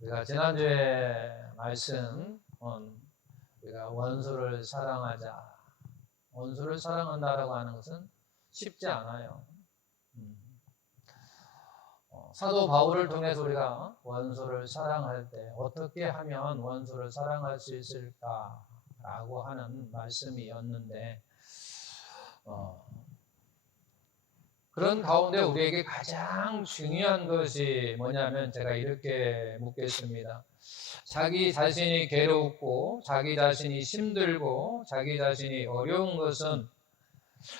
우리가 지난주에 말씀, 우리가 원수를 사랑하자. 원수를 사랑한다라고 하는 것은 쉽지 않아요. 사도 바울을 통해서 우리가 원수를 사랑할 때 어떻게 하면 원수를 사랑할 수 있을까라고 하는 말씀이었는데, 그런 가운데 우리에게 가장 중요한 것이 뭐냐면 제가 이렇게 묻겠습니다. 자기 자신이 괴롭고 자기 자신이 힘들고 자기 자신이 어려운 것은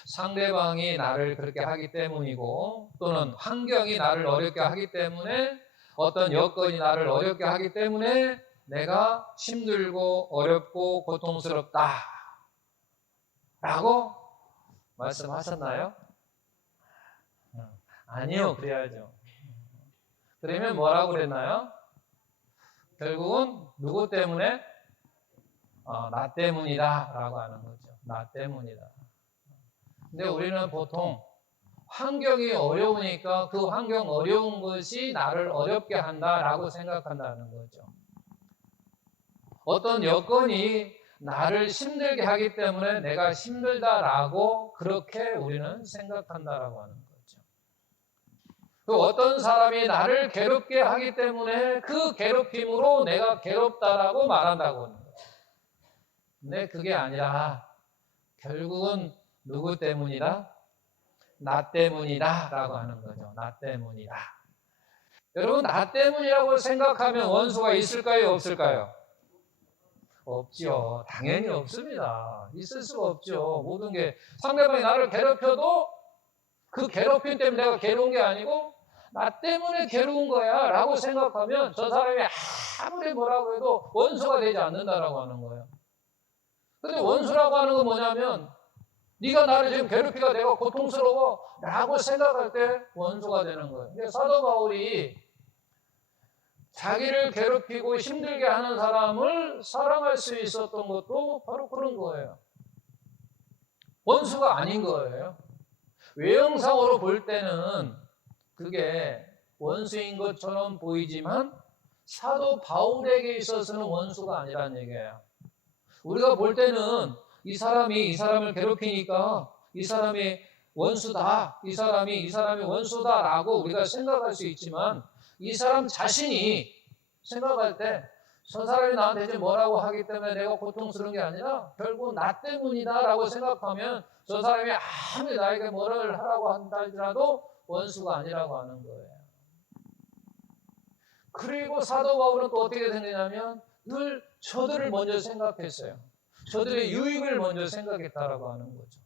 상대방이 나를 그렇게 하기 때문이고, 또는 환경이 나를 어렵게 하기 때문에, 어떤 여건이 나를 어렵게 하기 때문에 내가 힘들고 어렵고 고통스럽다 라고 말씀하셨나요? 아니요, 그래야죠. 그러면 뭐라고 그랬나요? 결국은 누구 때문에? 나 때문이다 라고 하는 거죠. 나 때문이다. 근데 우리는 보통 환경이 어려우니까 그 환경 어려운 것이 나를 어렵게 한다라고 생각한다는 거죠. 어떤 여건이 나를 힘들게 하기 때문에 내가 힘들다라고 그렇게 우리는 생각한다라고 하는 거죠. 그 어떤 사람이 나를 괴롭게 하기 때문에 그 괴롭힘으로 내가 괴롭다라고 말한다고 하는 거죠. 근데 그게 아니라 결국은 누구 때문이다? 나 때문이다 라고 하는 거죠. 나 때문이다. 여러분, 나 때문이라고 생각하면 원수가 있을까요? 없을까요? 없죠. 당연히 없습니다. 있을 수가 없죠. 모든 게 상대방이 나를 괴롭혀도 그 괴롭힘 때문에 내가 괴로운 게 아니고 나 때문에 괴로운 거야 라고 생각하면 저 사람이 아무리 뭐라고 해도 원수가 되지 않는다라고 하는 거예요. 근데 원수라고 하는 건 뭐냐면 네가 나를 지금 괴롭히가 내가 고통스러워 라고 생각할 때 원수가 되는 거예요. 사도 바울이 자기를 괴롭히고 힘들게 하는 사람을 사랑할 수 있었던 것도 바로 그런 거예요. 원수가 아닌 거예요. 외형상으로 볼 때는 그게 원수인 것처럼 보이지만 사도 바울에게 있어서는 원수가 아니라는 얘기예요. 우리가 볼 때는 이 사람이 이 사람을 괴롭히니까 이 사람이 원수다, 이 사람이 원수다라고 우리가 생각할 수 있지만 이 사람 자신이 생각할 때 저 사람이 나한테 이제 뭐라고 하기 때문에 내가 고통스러운 게 아니라 결국 나 때문이다라고 생각하면 저 사람이 아무리 나에게 뭐를 하라고 한다 할지라도 원수가 아니라고 하는 거예요. 그리고 사도 바울은 또 어떻게 생각하냐면 늘 저들을 먼저 생각했어요. 저들의 유익을 먼저 생각했다라고 하는 거죠.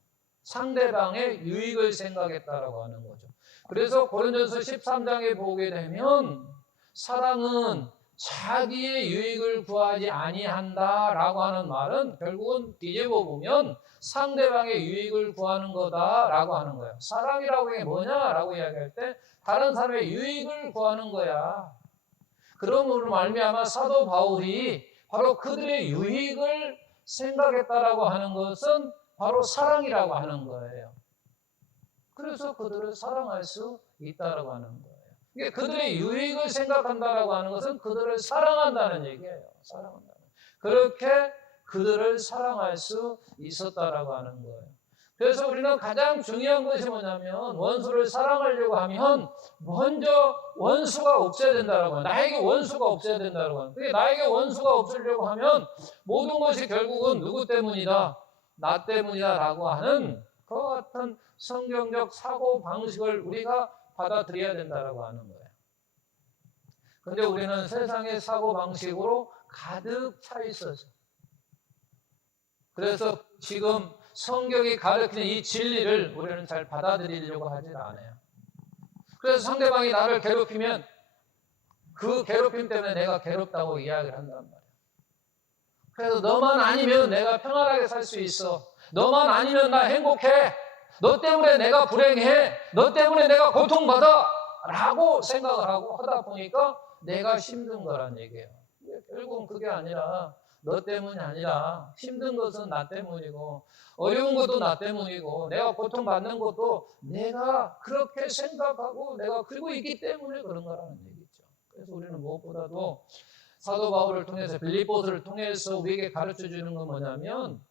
상대방의 유익을 생각했다라고 하는 거죠. 그래서 고린도전서 13장에 보게 되면 사랑은 자기의 유익을 구하지 아니한다라고 하는 말은 결국은 뒤집어 보면 상대방의 유익을 구하는 거다라고 하는 거예요. 사랑이라고 하는 게 뭐냐라고 이야기할 때 다른 사람의 유익을 구하는 거야. 그러므로 말미암아 사도 바울이 바로 그들의 유익을 생각했다라고 하는 것은 바로 사랑이라고 하는 거예요. 그래서 그들을 사랑할 수 있다라고 하는 거예요. 이게 그들의 유익을 생각한다라고 하는 것은 그들을 사랑한다는 얘기예요. 사랑한다는. 그렇게 그들을 사랑할 수 있었다라고 하는 거예요. 그래서 우리는 가장 중요한 것이 뭐냐면 원수를 사랑하려고 하면 먼저 원수가 없어야 된다라고 하는, 나에게 원수가 없어야 된다라고 하는. 그게 나에게 원수가 없으려고 하면 모든 것이 결국은 누구 때문이다? 나 때문이다라고 하는 그와 같은 성경적 사고 방식을 우리가 받아들여야 된다라고 하는 거예요. 근데 우리는 세상의 사고 방식으로 가득 차 있어서 그래서 지금 성경이 가르치는 이 진리를 우리는 잘 받아들이려고 하질 않아요. 그래서 상대방이 나를 괴롭히면 그 괴롭힘 때문에 내가 괴롭다고 이야기를 한단 말이에요. 그래서 너만 아니면 내가 평안하게 살 수 있어. 너만 아니면 나 행복해. 너 때문에 내가 불행해. 너 때문에 내가 고통받아. 라고 생각을 하고 하다 보니까 내가 힘든 거란 얘기예요. 결국은 그게 아니라 너 때문이 아니라 힘든 것은 나 때문이고 어려운 것도 나 때문이고 내가 고통받는 것도 내가 그렇게 생각하고 내가 그리고 있기 때문에 그런 거라는 얘기죠. 그래서 우리는 무엇보다도 사도 바울을 통해서 빌립보서를 통해서 우리에게 가르쳐 주는 건 뭐냐면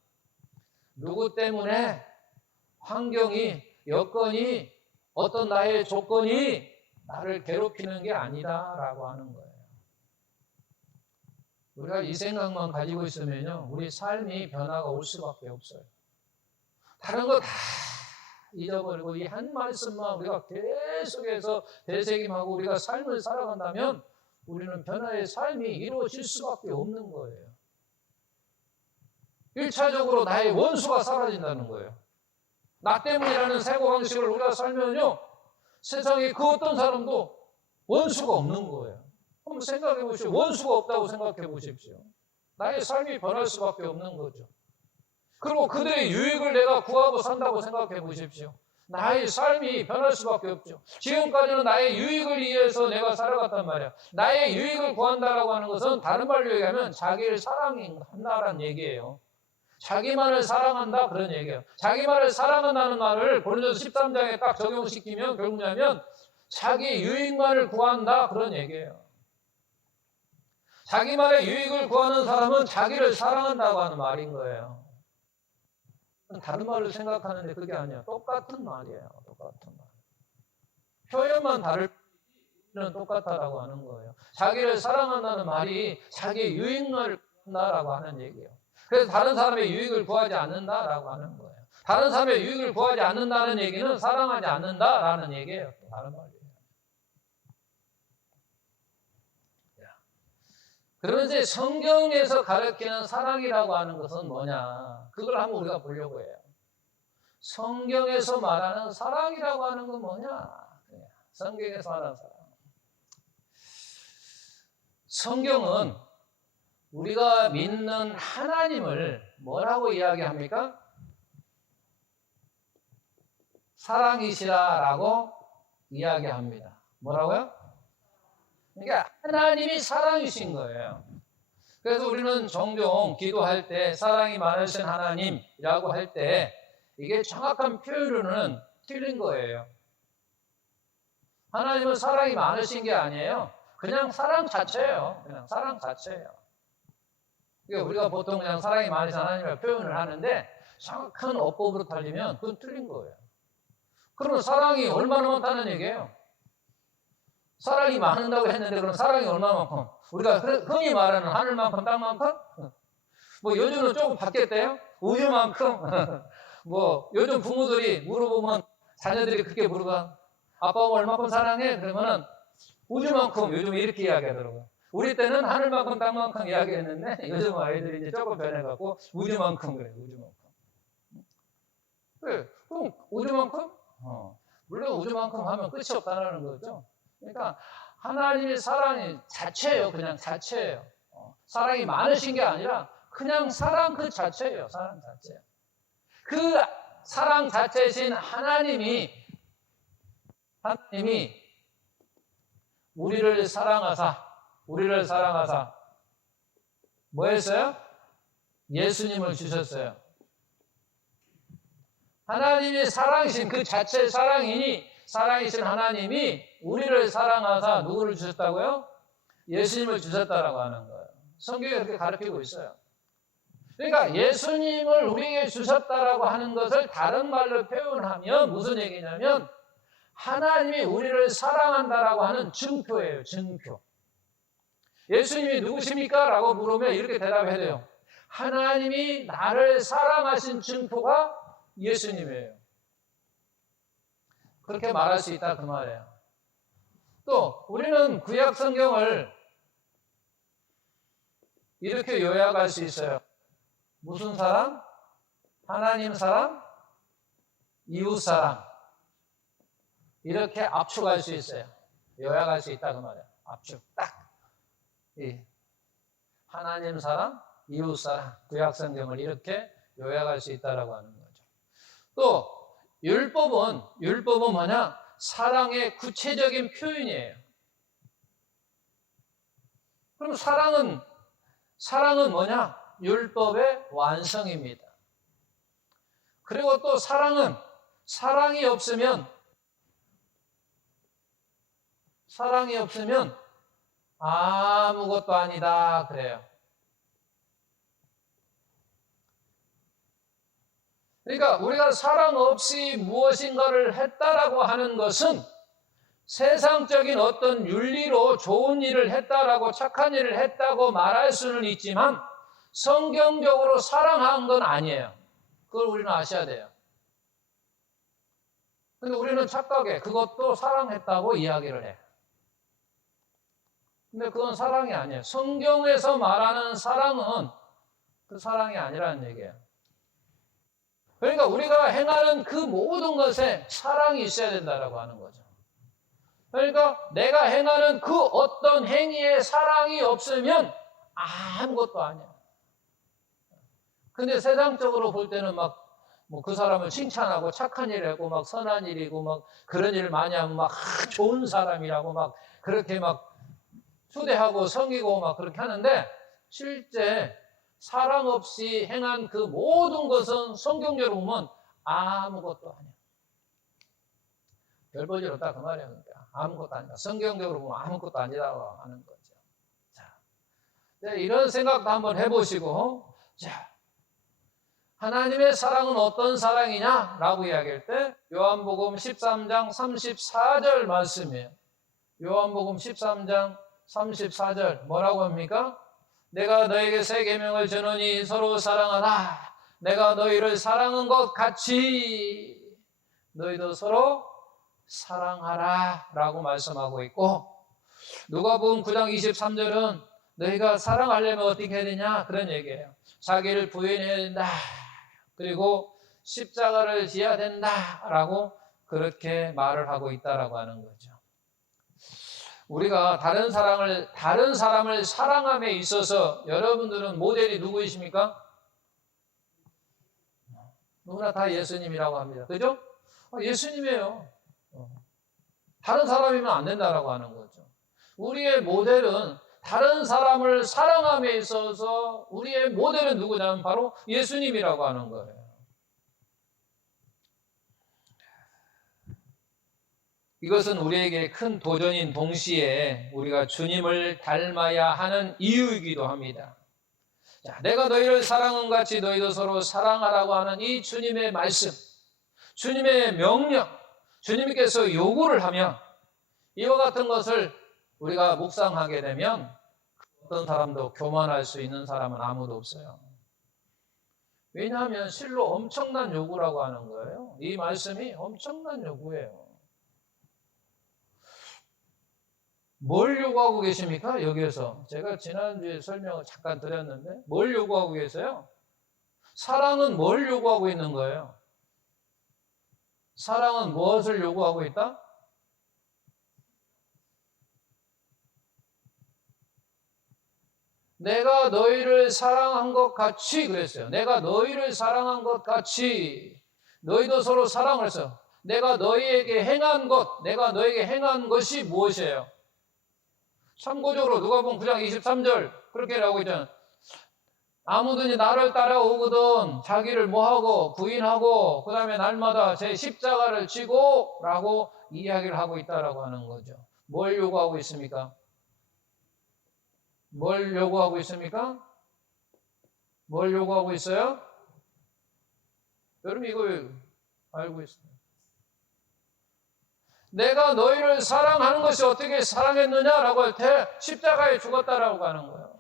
누구 때문에 환경이 여건이 어떤 나의 조건이 나를 괴롭히는 게 아니다라고 하는 거예요. 우리가 이 생각만 가지고 있으면요 우리 삶이 변화가 올 수밖에 없어요. 다른 거 다 잊어버리고 이 한 말씀만 우리가 계속해서 되새김하고 우리가 삶을 살아간다면 우리는 변화의 삶이 이루어질 수밖에 없는 거예요. 1차적으로 나의 원수가 사라진다는 거예요. 나 때문이라는 사고방식을 우리가 살면요 세상에 그 어떤 사람도 원수가 없는 거예요. 한번 생각해 보십시오. 원수가 없다고 생각해 보십시오. 나의 삶이 변할 수밖에 없는 거죠. 그리고 그들의 유익을 내가 구하고 산다고 생각해 보십시오. 나의 삶이 변할 수밖에 없죠. 지금까지는 나의 유익을 위해서 내가 살아갔단 말이야. 나의 유익을 구한다라고 하는 것은 다른 말로 얘기하면 자기를 사랑한다라는 얘기예요. 자기만을 사랑한다 그런 얘기예요. 자기만을 사랑한다는 말을 고린도서 13장에 딱 적용시키면 결국 뭐냐면 자기 유익만을 구한다 그런 얘기예요. 자기만의 유익을 구하는 사람은 자기를 사랑한다고 하는 말인 거예요. 다른 말을 생각하는데 그게 아니야. 똑같은 말이에요. 똑같은 말. 표현만 다를 뿐이는 똑같다라고 하는 거예요. 자기를 사랑한다는 말이 자기 유익만을 구한다라고 하는 얘기예요. 그래서 다른 사람의 유익을 구하지 않는다라고 하는 거예요. 다른 사람의 유익을 구하지 않는다는 얘기는 사랑하지 않는다라는 얘기예요. 다른 말이에요. 그런데 성경에서 가르치는 사랑이라고 하는 것은 뭐냐? 그걸 한번 우리가 보려고 해요. 성경에서 말하는 사랑이라고 하는 건 뭐냐? 성경에서 말하는 사랑. 성경은 우리가 믿는 하나님을 뭐라고 이야기합니까? 사랑이시라라고 이야기합니다. 뭐라고요? 그러니까 하나님이 사랑이신 거예요. 그래서 우리는 종종 기도할 때 사랑이 많으신 하나님이라고 할 때 이게 정확한 표현으로는 틀린 거예요. 하나님은 사랑이 많으신 게 아니에요. 그냥 사랑 자체예요. 그냥 사랑 자체예요. 그러니까 우리가 보통 그냥 사랑이 많으신 하나님을 표현을 하는데 정확한 어법으로 따지면 그건 틀린 거예요. 그러면 사랑이 얼마나 많다는 얘기예요? 사랑이 많은다고 했는데 그럼 사랑이 얼마만큼? 우리가 흔히 말하는 하늘만큼 땅만큼? 뭐 요즘은 조금 바뀌었대요. 우주만큼? 뭐 요즘 부모들이 물어보면 자녀들이 그렇게 물어봐. 아빠 얼마큼 사랑해? 그러면은 우주만큼 요즘 이렇게 이야기하더라고요. 우리 때는 하늘만큼 땅만큼 이야기했는데 요즘 아이들이 이제 조금 변해갖고 우주만큼 그래요. 우주만큼. 그래. 그럼 우주만큼? 물론 우주만큼 하면 끝이 없다는 거죠. 그러니까 하나님의 사랑이 자체예요. 그냥 자체예요. 사랑이 많으신 게 아니라 그냥 사랑 그 자체예요. 사랑 자체. 그 사랑 자체이신 하나님이 우리를 사랑하사 뭐 했어요? 예수님을 주셨어요. 하나님이 사랑이신 그 자체 사랑이신 하나님이 우리를 사랑하사 누구를 주셨다고요? 예수님을 주셨다라고 하는 거예요. 성경이 그렇게 가르치고 있어요. 그러니까 예수님을 우리에게 주셨다라고 하는 것을 다른 말로 표현하면 무슨 얘기냐면 하나님이 우리를 사랑한다라고 하는 증표예요. 증표. 예수님이 누구십니까? 라고 물으면 이렇게 대답해야 돼요. 하나님이 나를 사랑하신 증표가 예수님이에요. 그렇게 말할 수 있다 그 말이에요. 또 우리는 구약 성경을 이렇게 요약할 수 있어요. 무슨 사랑? 하나님 사랑? 이웃 사랑. 이렇게 압축할 수 있어요. 요약할 수 있다 그 말이에요. 압축 딱. 하나님 사랑, 이웃 사랑. 구약 성경을 이렇게 요약할 수 있다라고 하는 거죠. 또 율법은 뭐냐? 사랑의 구체적인 표현이에요. 그럼 사랑은 뭐냐? 율법의 완성입니다. 그리고 또 사랑이 없으면 아무것도 아니다 그래요. 그러니까 우리가 사랑 없이 무엇인가를 했다라고 하는 것은 세상적인 어떤 윤리로 좋은 일을 했다라고 착한 일을 했다고 말할 수는 있지만 성경적으로 사랑한 건 아니에요. 그걸 우리는 아셔야 돼요. 근데 우리는 착각해. 그것도 사랑했다고 이야기를 해. 근데 그건 사랑이 아니에요. 성경에서 말하는 사랑은 그 사랑이 아니라는 얘기예요. 그러니까 우리가 행하는 그 모든 것에 사랑이 있어야 된다라고 하는 거죠. 그러니까 내가 행하는 그 어떤 행위에 사랑이 없으면 아무것도 아니야. 근데 세상적으로 볼 때는 막 뭐 그 사람을 칭찬하고 착한 일을 하고 막 선한 일이고 막 그런 일을 많이 하면 막 좋은 사람이라고 막 그렇게 막 수대하고 섬기고 막 그렇게 하는데 실제 사랑 없이 행한 그 모든 것은 성경적으로 보면 아무것도 아니야. 별 볼일 없다 그 말이야. 그러니까 아무것도 아니다. 성경적으로 보면 아무것도 아니라고 하는 거죠. 자, 이런 생각도 한번 해보시고, 자, 하나님의 사랑은 어떤 사랑이냐라고 이야기할 때 요한복음 13장 34절 말씀이에요. 요한복음 13장 34절 뭐라고 합니까? 내가 너에게 새 계명을 주노니 서로 사랑하라. 내가 너희를 사랑한 것 같이 너희도 서로 사랑하라 라고 말씀하고 있고, 누가복음 9장 23절은 너희가 사랑하려면 어떻게 해야 되냐 그런 얘기예요. 자기를 부인해야 된다. 그리고 십자가를 지어야 된다라고 그렇게 말을 하고 있다라고 하는 거죠. 우리가 다른 사람을 사랑함에 있어서 여러분들은 모델이 누구이십니까? 누구나 다 예수님이라고 합니다. 그죠? 예수님이에요. 다른 사람이면 안 된다라고 하는 거죠. 우리의 모델은 다른 사람을 사랑함에 있어서 우리의 모델은 누구냐면 바로 예수님이라고 하는 거예요. 이것은 우리에게 큰 도전인 동시에 우리가 주님을 닮아야 하는 이유이기도 합니다. 자, 내가 너희를 사랑한 같이 너희도 서로 사랑하라고 하는 이 주님의 말씀, 주님의 명령, 주님께서 요구를 하면 이와 같은 것을 우리가 묵상하게 되면 어떤 사람도 교만할 수 있는 사람은 아무도 없어요. 왜냐하면 실로 엄청난 요구라고 하는 거예요. 이 말씀이 엄청난 요구예요. 뭘 요구하고 계십니까? 여기에서 제가 지난주에 설명을 잠깐 드렸는데 뭘 요구하고 계세요? 사랑은 뭘 요구하고 있는 거예요? 사랑은 무엇을 요구하고 있다? 내가 너희를 사랑한 것 같이 그랬어요. 내가 너희를 사랑한 것 같이 너희도 서로 사랑을 했어요. 내가 너희에게 행한 것, 내가 너희에게 행한 것이 무엇이에요? 참고적으로 누가복음 9장 23절 그렇게 하고 있잖아요. 아무든지 나를 따라오거든 자기를 뭐하고 부인하고 그 다음에 날마다 제 십자가를 지고 라고 이야기를 하고 있다라고 하는 거죠. 뭘 요구하고 있습니까? 뭘 요구하고 있습니까? 뭘 요구하고 있어요? 여러분 이거 알고 있어요. 내가 너희를 사랑하는 것이 어떻게 사랑했느냐라고 할 때 십자가에 죽었다라고 하는 거예요.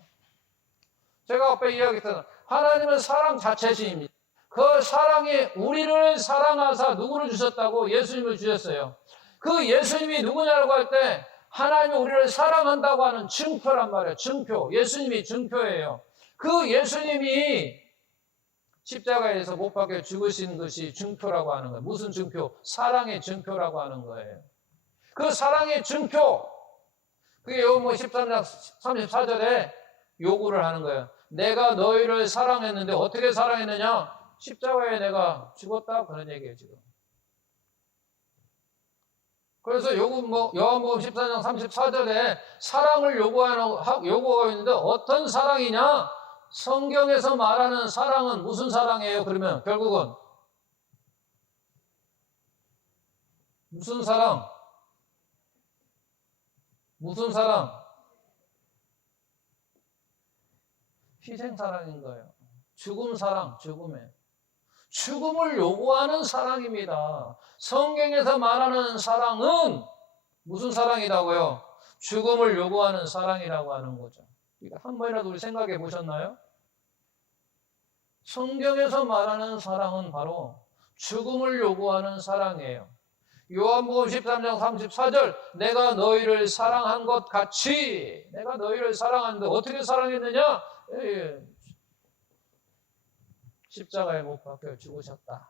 제가 앞에 이야기했던 하나님은 사랑 자체십니다. 그 사랑이 우리를 사랑하사 누구를 주셨다고? 예수님을 주셨어요. 그 예수님이 누구냐라고 할 때 하나님이 우리를 사랑한다고 하는 증표란 말이에요. 증표. 예수님이 증표예요. 그 예수님이 십자가에서 못 박혀 죽으신 것이 증표라고 하는 거예요. 무슨 증표? 사랑의 증표라고 하는 거예요. 그 사랑의 증표. 그게 요한복음 13장 34절에 요구를 하는 거예요. 내가 너희를 사랑했는데 어떻게 사랑했느냐? 십자가에 내가 죽었다 그런 얘기예요 지금. 그래서 요한복음 14장 34절에 사랑을 요구하고 있는데 어떤 사랑이냐? 성경에서 말하는 사랑은 무슨 사랑이에요? 그러면 결국은 무슨 사랑? 무슨 사랑? 희생 사랑인 거예요. 죽음 사랑, 죽음을 요구하는 사랑입니다. 성경에서 말하는 사랑은 무슨 사랑이라고요? 죽음을 요구하는 사랑이라고 하는 거죠. 한 번이라도 우리 생각해 보셨나요? 성경에서 말하는 사랑은 바로 죽음을 요구하는 사랑이에요. 요한복음 13장 34절 내가 너희를 사랑한 것 같이 내가 너희를 사랑하는데 어떻게 사랑했느냐? 십자가에 못 박혀 죽으셨다.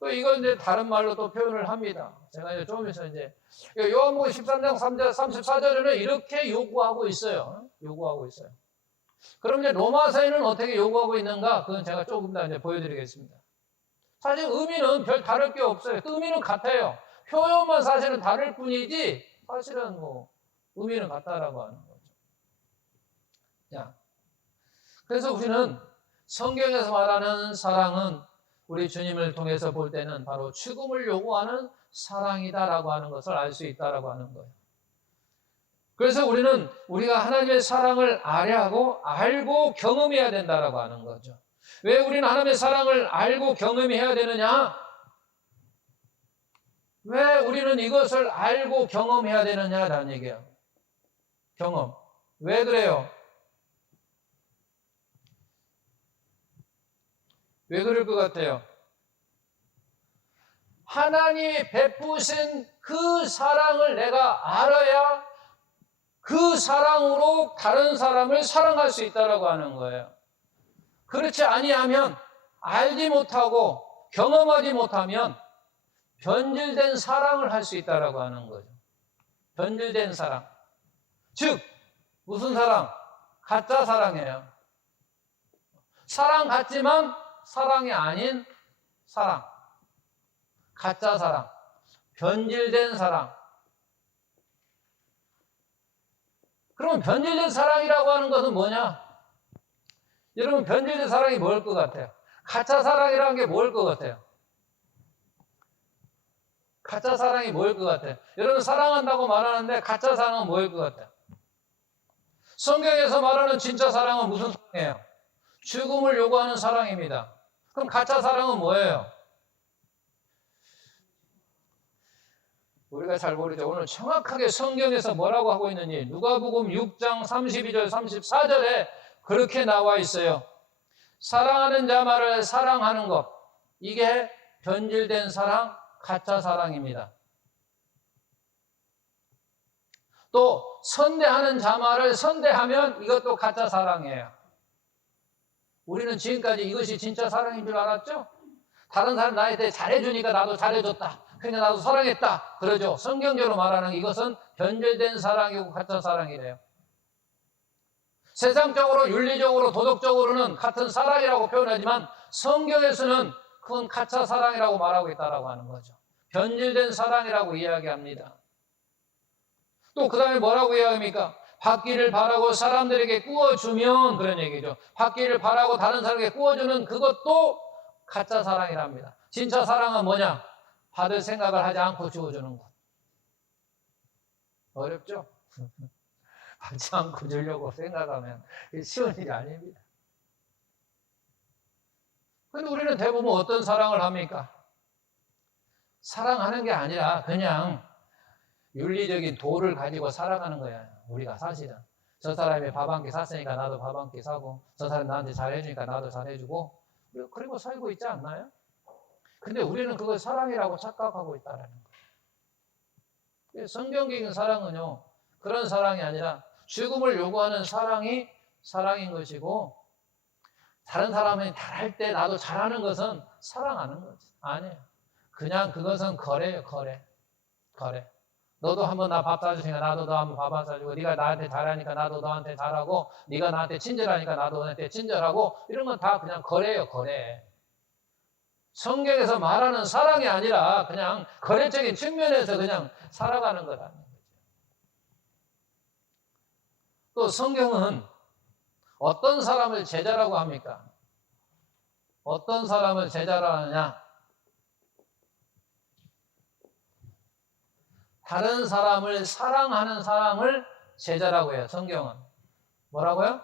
또 이건 이제 다른 말로 또 표현을 합니다. 제가 이제 좀 있어 이제 요한복음 13장 34절에는 이렇게 요구하고 있어요. 그럼 이제 로마서에는 어떻게 요구하고 있는가? 그건 제가 조금 더 이제 보여드리겠습니다. 사실 의미는 별 다를 게 없어요. 의미는 같아요. 표현만 사실은 다를 뿐이지 사실은 뭐 의미는 같다라고 하는 거죠. 자, 그래서 우리는 성경에서 말하는 사랑은 우리 주님을 통해서 볼 때는 바로 죽음을 요구하는 사랑이다라고 하는 것을 알 수 있다라고 하는 거예요. 그래서 우리가 하나님의 사랑을 알고 경험해야 된다라고 하는 거죠. 왜 우리는 하나님의 사랑을 알고 경험해야 되느냐? 왜 우리는 이것을 알고 경험해야 되느냐라는 얘기예요. 경험. 왜 그래요? 왜 그럴 것 같아요? 하나님이 베푸신 그 사랑을 내가 알아야 그 사랑으로 다른 사람을 사랑할 수 있다라고 하는 거예요. 그렇지 아니하면 알지 못하고 경험하지 못하면 변질된 사랑을 할 수 있다라고 하는 거죠. 변질된 사랑. 즉 무슨 사랑? 가짜 사랑이에요. 사랑 같지만 사랑이 아닌 사랑. 가짜 사랑. 변질된 사랑. 그러면 변질된 사랑이라고 하는 것은 뭐냐? 여러분 변질된 사랑이 뭘 것 같아요? 가짜 사랑이라는 게 뭘 것 같아요? 가짜 사랑이 뭘 것 같아요? 여러분 사랑한다고 말하는데 가짜 사랑은 뭐일 것 같아요? 성경에서 말하는 진짜 사랑은 무슨 사랑이에요? 죽음을 요구하는 사랑입니다. 그럼 가짜 사랑은 뭐예요? 우리가 잘 모르죠. 오늘 정확하게 성경에서 뭐라고 하고 있는지 누가복음 6장 32절 34절에 그렇게 나와 있어요. 사랑하는 자만을 사랑하는 것. 이게 변질된 사랑, 가짜 사랑입니다. 또 선대하는 자만을 선대하면 이것도 가짜 사랑이에요. 우리는 지금까지 이것이 진짜 사랑인 줄 알았죠? 다른 사람 나한테 잘해주니까 나도 잘해줬다. 그러니까 나도 사랑했다. 그러죠. 성경적으로 말하는 이것은 변질된 사랑이고 가짜 사랑이래요. 세상적으로 윤리적으로 도덕적으로는 같은 사랑이라고 표현하지만 성경에서는 그건 가짜 사랑이라고 말하고 있다고 하는 거죠. 변질된 사랑이라고 이야기합니다. 또 그 다음에 뭐라고 이야기합니까? 받기를 바라고 사람들에게 꾸어주면 그런 얘기죠. 받기를 바라고 다른 사람에게 꾸어주는 그것도 가짜 사랑이랍니다. 진짜 사랑은 뭐냐? 받을 생각을 하지 않고 주어주는 것. 어렵죠? 받지 않고 주려고 생각하면 쉬운 일이 아닙니다. 근데 우리는 대부분 어떤 사랑을 합니까? 사랑하는 게 아니라 그냥 윤리적인 도를 가지고 살아가는 거야. 우리가 사실은. 저 사람이 밥 한 끼 샀으니까 나도 밥 한 끼 사고, 저 사람이 나한테 잘해주니까 나도 잘해주고, 그리고 살고 있지 않나요? 근데 우리는 그걸 사랑이라고 착각하고 있다는 거예요. 성경적인 사랑은요, 그런 사랑이 아니라 죽음을 요구하는 사랑이 사랑인 것이고, 다른 사람이 잘할 때 나도 잘하는 것은 사랑하는 거지. 아니에요. 그냥 그것은 거래예요, 거래. 너도 한번 나 밥 사주니까 나도 너 한번 밥 사주고, 네가 나한테 잘하니까 나도 너한테 잘하고, 네가 나한테 친절하니까 나도 너한테 친절하고, 이런 건 다 그냥 거래예요, 거래. 성경에서 말하는 사랑이 아니라 그냥 거래적인 측면에서 그냥 살아가는 거라는 거죠. 또 성경은 어떤 사람을 제자라고 합니까? 어떤 사람을 제자로 하느냐? 다른 사람을 사랑하는 사람을 제자라고 해요. 성경은. 뭐라고요?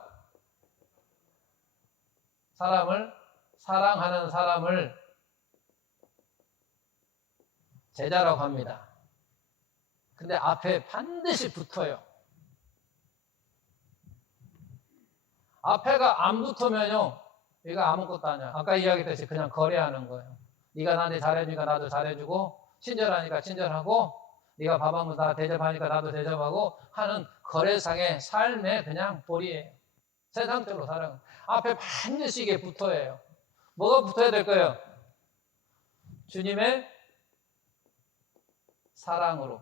사랑하는 사람을 제자라고 합니다. 근데 앞에 반드시 붙어요. 앞에가 안 붙으면요, 이거 아무것도 아니야. 아까 이야기했듯이 그냥 거래하는 거예요. 네가 나한테 잘해주니까 나도 잘해주고, 친절하니까 친절하고, 네가 밥 한 번 다 대접하니까 나도 대접하고 하는 거래상의 삶의 그냥 볼이에요. 세상적으로 살아가는. 앞에 반드시 이게 붙어야 해요. 뭐가 붙어야 될 거예요? 주님의 사랑으로.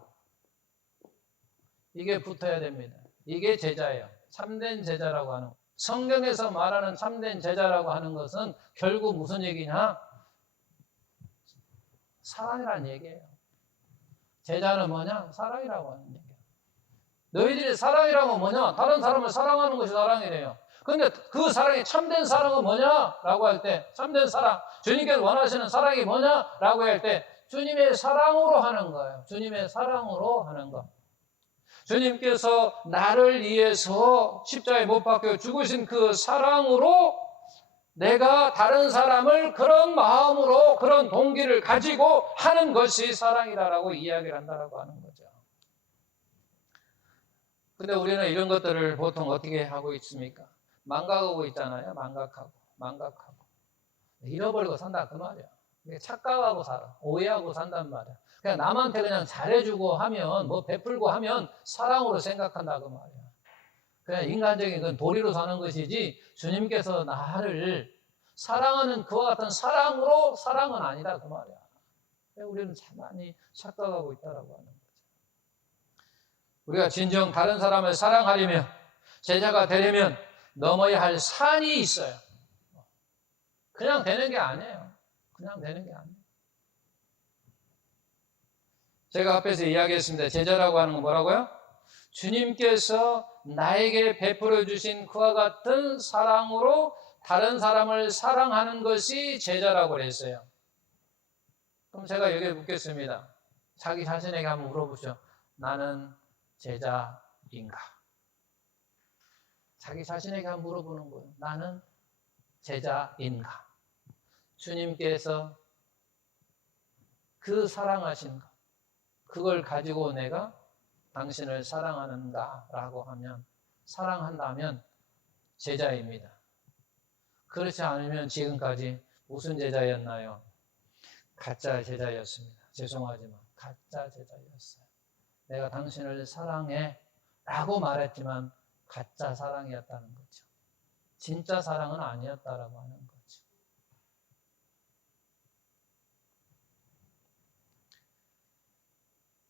이게 붙어야 됩니다. 이게 제자예요. 참된 제자라고 하는 거. 성경에서 말하는 참된 제자라고 하는 것은 결국 무슨 얘기냐? 사랑이라는 얘기예요. 제자는 뭐냐? 사랑이라고 하는 얘기예요. 너희들이 사랑이라고 뭐냐? 다른 사람을 사랑하는 것이 사랑이래요. 근데 그 사랑이 참된 사랑은 뭐냐? 라고 할 때, 참된 사랑, 주님께서 원하시는 사랑이 뭐냐? 라고 할 때, 주님의 사랑으로 하는 거예요. 주님의 사랑으로 하는 거. 주님께서 나를 위해서 십자가에 못 박혀 죽으신 그 사랑으로 내가 다른 사람을 그런 마음으로, 그런 동기를 가지고 하는 것이 사랑이다라고 이야기를 한다라고 하는 거죠. 근데 우리는 이런 것들을 보통 어떻게 하고 있습니까? 망각하고 있잖아요. 망각하고. 잃어버리고 산다 그 말이야. 착각하고 살아. 오해하고 산단 말이야. 그냥 남한테 그냥 잘해주고 하면, 뭐 베풀고 하면 사랑으로 생각한다 그 말이야. 그냥 인간적인 건 도리로 사는 것이지 주님께서 나를 사랑하는 그와 같은 사랑으로 사랑은 아니다 그 말이야. 우리는 참 많이 착각하고 있다라고 하는 거죠. 우리가 진정 다른 사람을 사랑하려면, 제자가 되려면 넘어야 할 산이 있어요. 그냥 되는 게 아니에요. 그냥 되는 게 아니에요. 제가 앞에서 이야기했습니다. 제자라고 하는 건 뭐라고요? 주님께서 나에게 베풀어 주신 그와 같은 사랑으로 다른 사람을 사랑하는 것이 제자라고 그랬어요. 그럼 제가 여기에 묻겠습니다. 자기 자신에게 한번 물어보죠. 나는 제자인가? 자기 자신에게 한번 물어보는 거예요. 나는 제자인가? 주님께서 그 사랑하신 것, 그걸 가지고 내가 당신을 사랑하는가? 라고 하면, 사랑한다면 제자입니다. 그렇지 않으면 지금까지 무슨 제자였나요? 가짜 제자였습니다. 죄송하지만 가짜 제자였어요. 내가 당신을 사랑해 라고 말했지만 가짜 사랑이었다는 거죠. 진짜 사랑은 아니었다라고 하는 거죠.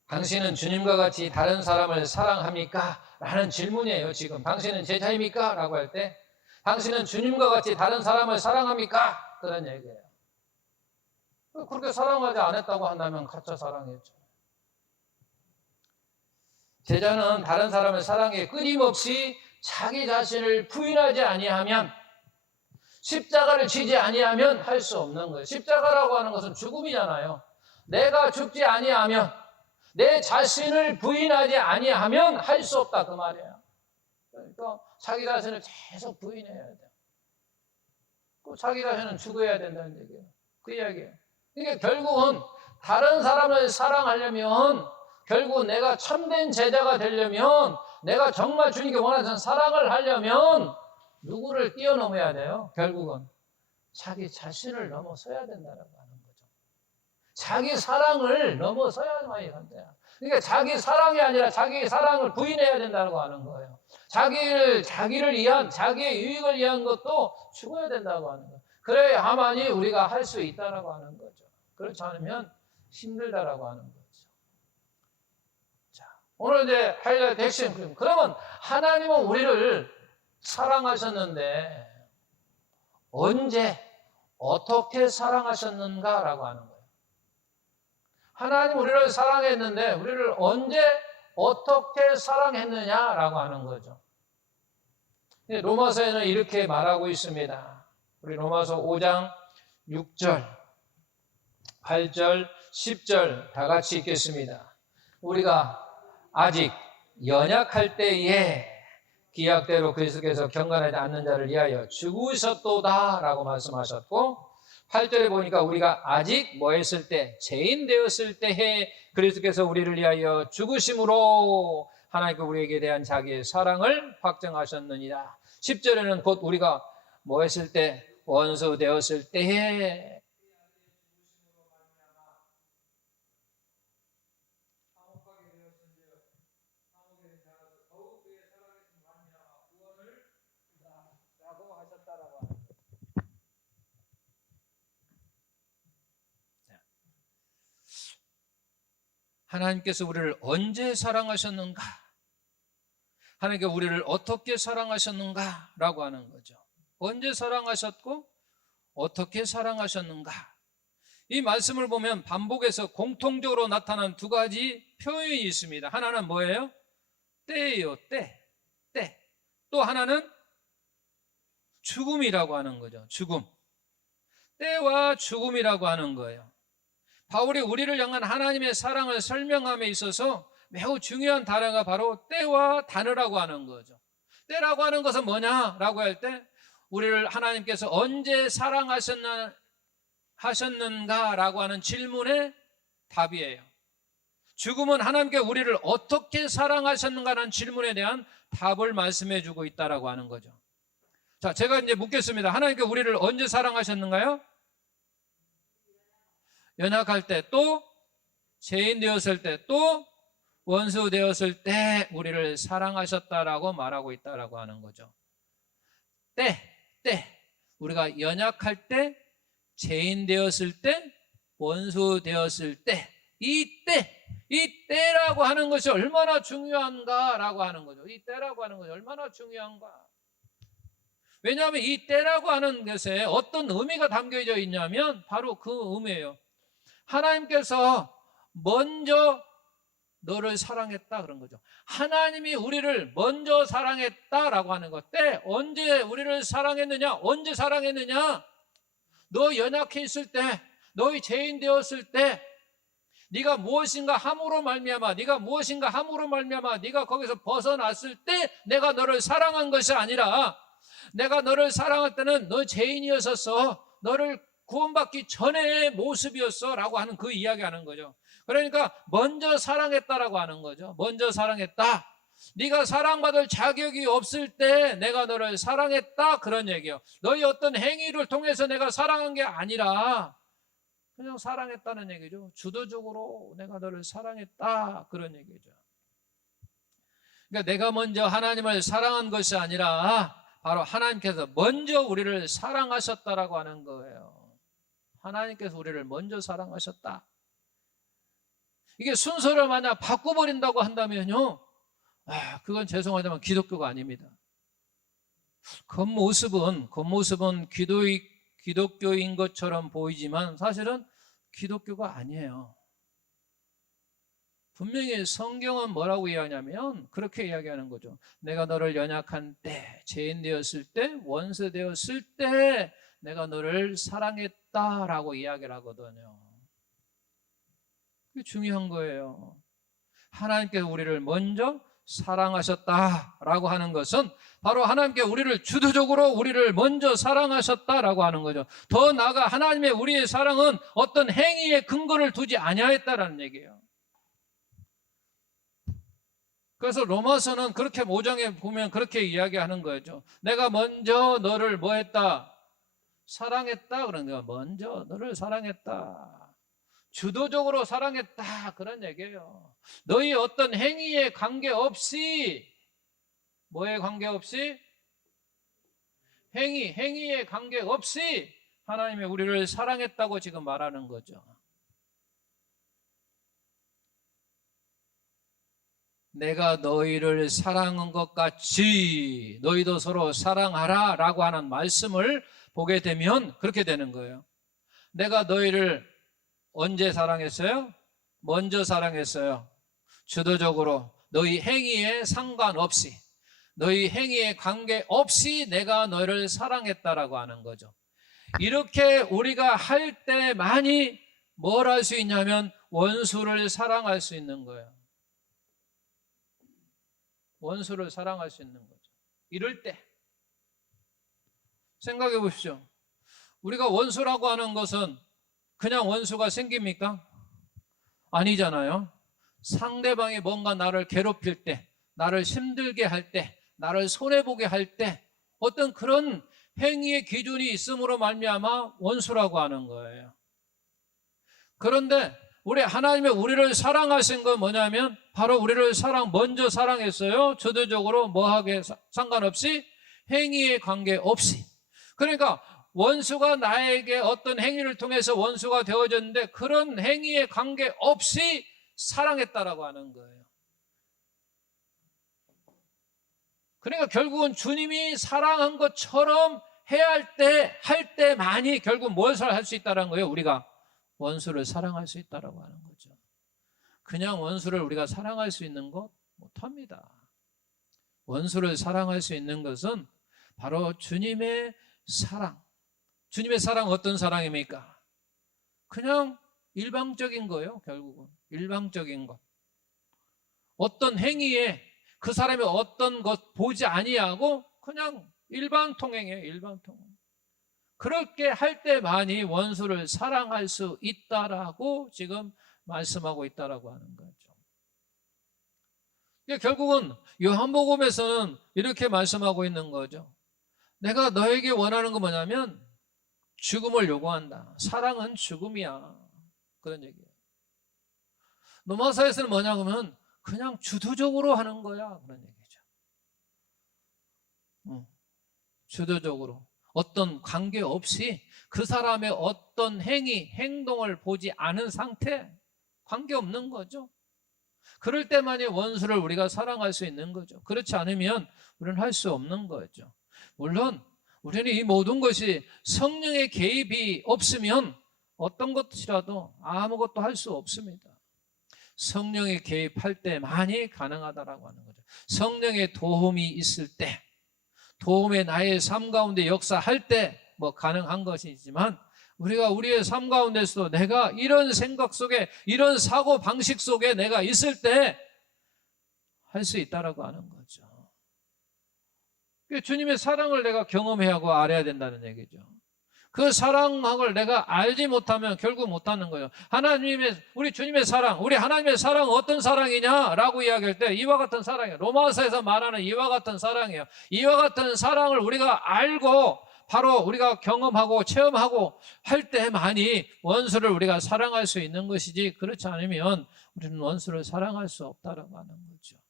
당신은 주님과 같이 다른 사람을 사랑합니까? 라는 질문이에요. 지금 당신은 제자입니까? 라고 할 때 당신은 주님과 같이 다른 사람을 사랑합니까? 그런 얘기예요. 그렇게 사랑하지 않았다고 한다면 가짜 사랑이었죠. 제자는 다른 사람을 사랑해 끊임없이 자기 자신을 부인하지 아니하면, 십자가를 지지 아니하면 할 수 없는 거예요. 십자가라고 하는 것은 죽음이잖아요. 내가 죽지 아니하면, 내 자신을 부인하지 아니하면 할 수 없다 그 말이에요. 그러니까 자기 자신을 계속 부인해야 돼요. 또 자기 자신은 죽어야 된다는 얘기예요. 그 이야기예요. 그러니까 결국은 다른 사람을 사랑하려면, 결국 내가 참된 제자가 되려면, 내가 정말 주님께 원하는 사랑을 하려면 누구를 뛰어넘어야 돼요? 결국은 자기 자신을 넘어서야 된다는 하는 거죠. 자기 사랑을 넘어서야만이 한다. 그러니까 자기 사랑이 아니라 자기 사랑을 부인해야 된다고 하는 거예요. 자기를 위한, 자기의 유익을 위한 것도 죽어야 된다고 하는 거예요. 그래야만이 우리가 할 수 있다라고 하는 거죠. 그렇지 않으면 힘들다라고 하는 거죠. 자, 오늘 이제 하이라이트 핵심. 그러면 하나님은 우리를 사랑하셨는데 언제 어떻게 사랑하셨는가라고 하는 거예요. 하나님 우리를 사랑했는데 우리를 언제 어떻게 사랑했느냐라고 하는 거죠. 로마서에는 이렇게 말하고 있습니다. 우리 로마서 5장 6절, 8절, 10절 다 같이 읽겠습니다. 우리가 아직 연약할 때에 기약대로 그리스도께서 경건하지 않는 자를 위하여 죽으셨도다 라고 말씀하셨고, 8절에 보니까 우리가 아직 뭐 했을 때? 죄인 되었을 때에 그리스도께서 우리를 위하여 죽으심으로 하나님께 우리에게 대한 자기의 사랑을 확증하셨느니라. 10절에는 곧 우리가 뭐 했을 때? 원수 되었을 때에 하나님께서 우리를 언제 사랑하셨는가? 하나님께서 우리를 어떻게 사랑하셨는가? 라고 하는 거죠. 언제 사랑하셨고 어떻게 사랑하셨는가? 이 말씀을 보면 반복해서 공통적으로 나타난 두 가지 표현이 있습니다. 하나는 뭐예요? 때예요. 때. 또 하나는 죽음이라고 하는 거죠. 죽음. 때와 죽음이라고 하는 거예요. 바울이 우리를 향한 하나님의 사랑을 설명함에 있어서 매우 중요한 단어가 바로 때와 단어라고 하는 거죠. 때라고 하는 것은 뭐냐라고 할 때 우리를 하나님께서 언제 사랑하셨는가라고 하는 질문의 답이에요. 죽음은 하나님께 우리를 어떻게 사랑하셨는가라는 질문에 대한 답을 말씀해 주고 있다라고 하는 거죠. 자, 제가 이제 묻겠습니다. 하나님께 우리를 언제 사랑하셨는가요? 연약할 때, 또 죄인 되었을 때, 또 원수 되었을 때 우리를 사랑하셨다라고 말하고 있다라고 하는 거죠. 때. 우리가 연약할 때, 죄인 되었을 때, 원수 되었을 때, 이 때라고 하는 것이 얼마나 중요한가라고 하는 거죠. 이 때라고 하는 것이 얼마나 중요한가. 왜냐하면 이 때라고 하는 것에 어떤 의미가 담겨져 있냐면 바로 그 의미예요. 하나님께서 먼저 너를 사랑했다 그런 거죠. 하나님이 우리를 먼저 사랑했다라고 하는 것. 때 언제 우리를 사랑했느냐? 언제 사랑했느냐? 너 연약해 있을 때, 너희 죄인 되었을 때, 네가 무엇인가 함으로 말미암아, 네가 거기서 벗어났을 때 내가 너를 사랑한 것이 아니라, 내가 너를 사랑할 때는 너 죄인이었었어. 너를 구원받기 전의 모습이었어 라고 하는 그 이야기하는 거죠. 그러니까 먼저 사랑했다라고 하는 거죠. 먼저 사랑했다. 네가 사랑받을 자격이 없을 때 내가 너를 사랑했다 그런 얘기예요. 너희 어떤 행위를 통해서 내가 사랑한 게 아니라 그냥 사랑했다는 얘기죠. 주도적으로 내가 너를 사랑했다 그런 얘기죠. 그러니까 내가 먼저 하나님을 사랑한 것이 아니라 바로 하나님께서 먼저 우리를 사랑하셨다라고 하는 거예요. 하나님께서 우리를 먼저 사랑하셨다. 이게 순서를 만약 바꿔버린다고 한다면요, 그건 죄송하지만 기독교가 아닙니다. 겉모습은 기독교인 것처럼 보이지만 사실은 기독교가 아니에요. 분명히 성경은 뭐라고 이야기하냐면 그렇게 이야기하는 거죠. 내가 너를 연약한 때, 죄인 되었을 때, 원수 되었을 때 내가 너를 사랑했다라고 이야기를 하거든요. 그게 중요한 거예요. 하나님께서 우리를 먼저 사랑하셨다라고 하는 것은 바로 하나님께 우리를 주도적으로 우리를 먼저 사랑하셨다라고 하는 거죠. 더 나아가 하나님의 우리의 사랑은 어떤 행위에 근거를 두지 아니하였다라는 얘기예요. 그래서 로마서는 그렇게 5장에 보면 그렇게 이야기하는 거죠. 내가 먼저 너를 뭐 했다? 사랑했다. 그런 거야. 먼저 너를 사랑했다. 주도적으로 사랑했다. 그런 얘기예요. 너희 어떤 행위에 관계없이, 뭐에 관계없이? 행위에 관계없이 하나님이 우리를 사랑했다고 지금 말하는 거죠. 내가 너희를 사랑한 것 같이 너희도 서로 사랑하라 라고 하는 말씀을 보게 되면 그렇게 되는 거예요. 내가 너희를 언제 사랑했어요? 먼저 사랑했어요. 주도적으로 너희 행위에 상관없이, 너희 행위에 관계없이 내가 너희를 사랑했다라고 하는 거죠. 이렇게 우리가 할 때만이 뭘 할 수 있냐면 원수를 사랑할 수 있는 거예요. 원수를 사랑할 수 있는 거죠. 이럴 때 생각해 보십시오. 우리가 원수라고 하는 것은 그냥 원수가 생깁니까? 아니잖아요. 상대방이 뭔가 나를 괴롭힐 때, 나를 힘들게 할 때, 나를 손해보게 할 때 어떤 그런 행위의 기준이 있음으로 말미암아 원수라고 하는 거예요. 그런데 우리 하나님의 우리를 사랑하신 건 뭐냐면 바로 우리를 먼저 사랑했어요. 주도적으로 뭐하게 상관없이 행위에 관계없이. 그러니까 원수가 나에게 어떤 행위를 통해서 원수가 되어졌는데 그런 행위에 관계없이 사랑했다라고 하는 거예요. 그러니까 결국은 주님이 사랑한 것처럼 해야 할 때만이 결국 무엇을 할 수 있다는 거예요. 우리가 원수를 사랑할 수 있다라고 하는 거죠. 그냥 원수를 우리가 사랑할 수 있는 것 못합니다. 원수를 사랑할 수 있는 것은 바로 주님의 사랑. 주님의 사랑 어떤 사랑입니까? 그냥 일방적인 거예요. 결국은 일방적인 것. 어떤 행위에 그 사람이 어떤 것 보지 아니하고 그냥 일반 통행이에요. 일반 통행. 그렇게 할 때만이 원수를 사랑할 수 있다라고 지금 말씀하고 있다라고 하는 거죠. 결국은 요한복음에서는 이렇게 말씀하고 있는 거죠. 내가 너에게 원하는 건 뭐냐면 죽음을 요구한다. 사랑은 죽음이야. 그런 얘기예요. 로마서에서는 뭐냐면 그냥 주도적으로 하는 거야. 그런 얘기죠. 주도적으로. 어떤 관계없이 그 사람의 어떤 행동을 보지 않은 상태, 관계없는 거죠. 그럴 때만이 원수를 우리가 사랑할 수 있는 거죠. 그렇지 않으면 우리는 할 수 없는 거죠. 물론 우리는 이 모든 것이 성령의 개입이 없으면 어떤 것이라도 아무것도 할 수 없습니다. 성령의 개입할 때만이 가능하다라고 하는 거죠. 성령의 도움이 있을 때, 도움의 나의 삶 가운데 역사할 때 가능한 것이지만 우리가 우리의 삶 가운데서도 내가 이런 생각 속에 이런 사고 방식 속에 내가 있을 때 할 수 있다라고 하는 거죠. 주님의 사랑을 내가 경험해야 하고 알아야 된다는 얘기죠. 그 사랑을 내가 알지 못하면 결국 못하는 거예요. 우리 주님의 사랑, 우리 하나님의 사랑은 어떤 사랑이냐라고 이야기할 때 이와 같은 사랑이에요. 로마서에서 말하는 이와 같은 사랑이에요. 이와 같은 사랑을 우리가 알고 바로 우리가 경험하고 체험하고 할 때만이 원수를 우리가 사랑할 수 있는 것이지, 그렇지 않으면 우리는 원수를 사랑할 수 없다라고 하는 거죠.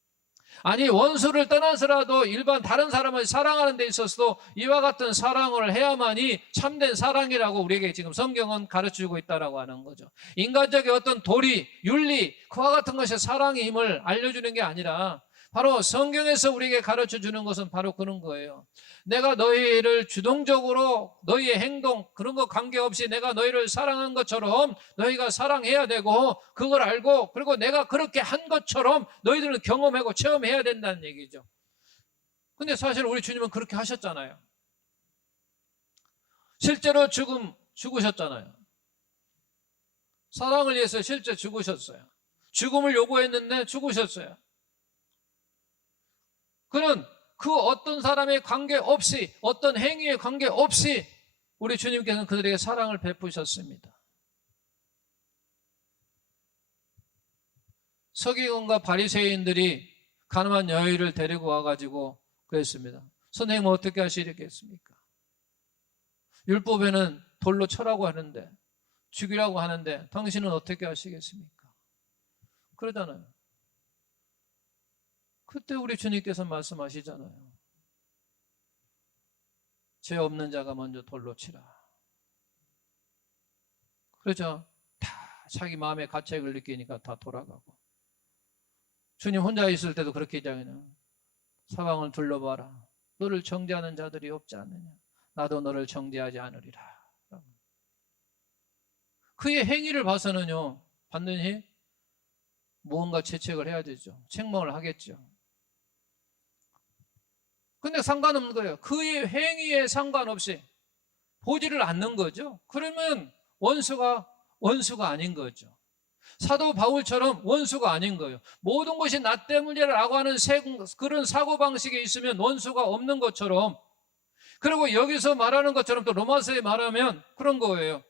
아니, 원수를 떠나서라도 일반 다른 사람을 사랑하는 데 있어서도 이와 같은 사랑을 해야만이 참된 사랑이라고 우리에게 지금 성경은 가르치고 있다라고 하는 거죠. 인간적인 어떤 도리, 윤리, 그와 같은 것이 사랑의 힘을 알려주는 게 아니라 바로 성경에서 우리에게 가르쳐주는 것은 바로 그런 거예요. 내가 너희를 주동적으로 너희의 행동 그런 거 관계없이 내가 너희를 사랑한 것처럼 너희가 사랑해야 되고, 그걸 알고 그리고 내가 그렇게 한 것처럼 너희들은 경험하고 체험해야 된다는 얘기죠. 근데 사실 우리 주님은 그렇게 하셨잖아요. 실제로 죽으셨잖아요. 사랑을 위해서 실제 죽으셨어요. 죽음을 요구했는데 죽으셨어요. 그는 그 어떤 사람의 관계없이, 어떤 행위의 관계없이 우리 주님께서는 그들에게 사랑을 베푸셨습니다. 서기관과 바리새인들이 가늠한 여인을 데리고 와가지고 그랬습니다. 선생님은 어떻게 하시겠습니까? 율법에는 돌로 쳐라고 하는데, 죽이라고 하는데 당신은 어떻게 하시겠습니까? 그러잖아요. 그때 우리 주님께서 말씀하시잖아요. 죄 없는 자가 먼저 돌로 치라. 그러죠. 다 자기 마음의 가책을 느끼니까 다 돌아가고. 주님 혼자 있을 때도 그렇게 하잖아요. 사방을 둘러봐라. 너를 정죄하는 자들이 없지 않느냐. 나도 너를 정죄하지 않으리라. 그의 행위를 봐서는요, 반드시 무언가 채책을 해야 되죠. 책망을 하겠죠. 근데 상관없는 거예요. 그의 행위에 상관없이 보지를 않는 거죠. 그러면 원수가 아닌 거죠. 사도 바울처럼 원수가 아닌 거예요. 모든 것이 나 때문이라고 하는 그런 사고방식에 있으면 원수가 없는 것처럼, 그리고 여기서 말하는 것처럼 또 로마서에 말하면 그런 거예요.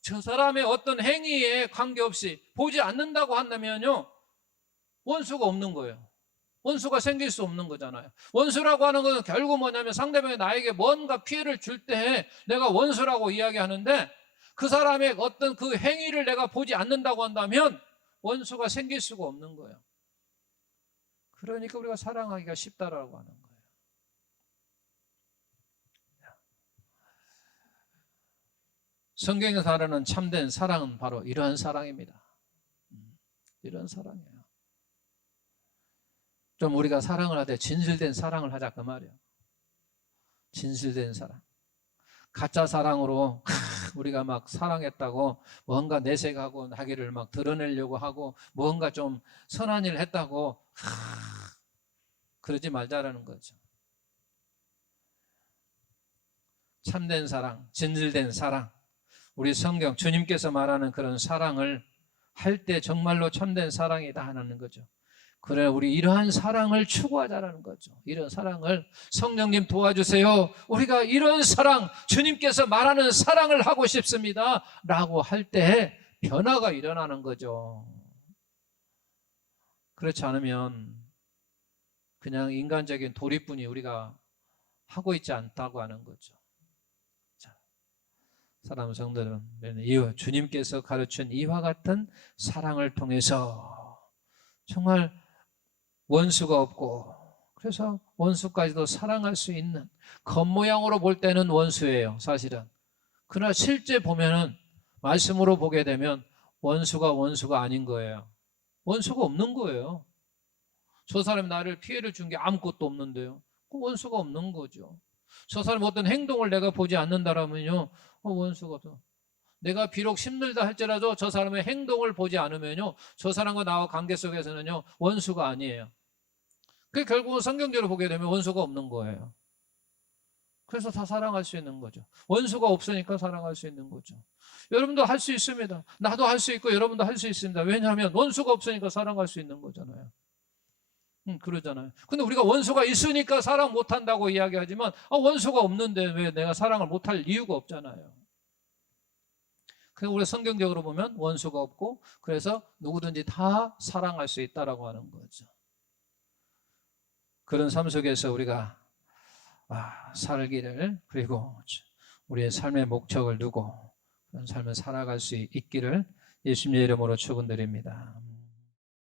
저 사람의 어떤 행위에 관계없이 보지 않는다고 한다면요, 원수가 없는 거예요. 원수가 생길 수 없는 거잖아요. 원수라고 하는 것은 결국 뭐냐면 상대방이 나에게 뭔가 피해를 줄 때 내가 원수라고 이야기하는데, 그 사람의 어떤 그 행위를 내가 보지 않는다고 한다면 원수가 생길 수가 없는 거예요. 그러니까 우리가 사랑하기가 쉽다라고 하는 거예요. 성경에서 말하는 참된 사랑은 바로 이러한 사랑입니다. 이런 사랑이에요. 좀 우리가 사랑을 하되 진실된 사랑을 하자, 그 말이에요. 진실된 사랑. 가짜 사랑으로 우리가 막 사랑했다고 뭔가 내색하고 하기를 막 드러내려고 하고 뭔가 좀 선한 일을 했다고 그러지 말자라는 거죠. 참된 사랑, 진실된 사랑, 우리 성경 주님께서 말하는 그런 사랑을 할 때 정말로 참된 사랑이다 하는 거죠. 그래, 우리 이러한 사랑을 추구하자라는 거죠. 이런 사랑을, 성령님 도와주세요, 우리가 이런 사랑, 주님께서 말하는 사랑을 하고 싶습니다 라고 할 때 변화가 일어나는 거죠. 그렇지 않으면 그냥 인간적인 도리뿐이 우리가 하고 있지 않다고 하는 거죠. 자, 사랑하는 성도들은 주님께서 가르친 이와 같은 사랑을 통해서 정말 원수가 없고, 그래서 원수까지도 사랑할 수 있는, 겉모양으로 볼 때는 원수예요, 사실은. 그러나 실제 보면은, 말씀으로 보게 되면 원수가 아닌 거예요. 원수가 없는 거예요. 저 사람이 나를 피해를 준 게 아무것도 없는데요, 그 원수가 없는 거죠. 저 사람 어떤 행동을 내가 보지 않는다라면요, 원수가 없어. 내가 비록 힘들다 할지라도 저 사람의 행동을 보지 않으면요, 저 사람과 나와 관계 속에서는요 원수가 아니에요. 그 결국은 성경적으로 보게 되면 원수가 없는 거예요. 그래서 다 사랑할 수 있는 거죠. 원수가 없으니까 사랑할 수 있는 거죠. 여러분도 할 수 있습니다. 나도 할 수 있고 여러분도 할 수 있습니다. 왜냐하면 원수가 없으니까 사랑할 수 있는 거잖아요. 그러잖아요. 근데 우리가 원수가 있으니까 사랑 못한다고 이야기하지만, 원수가 없는데 왜 내가 사랑을 못할 이유가 없잖아요. 그래서 우리 성경적으로 보면 원수가 없고, 그래서 누구든지 다 사랑할 수 있다라고 하는 거죠. 그런 삶 속에서 우리가 살기를, 그리고 우리의 삶의 목적을 두고 그런 삶을 살아갈 수 있기를 예수님의 이름으로 축원드립니다.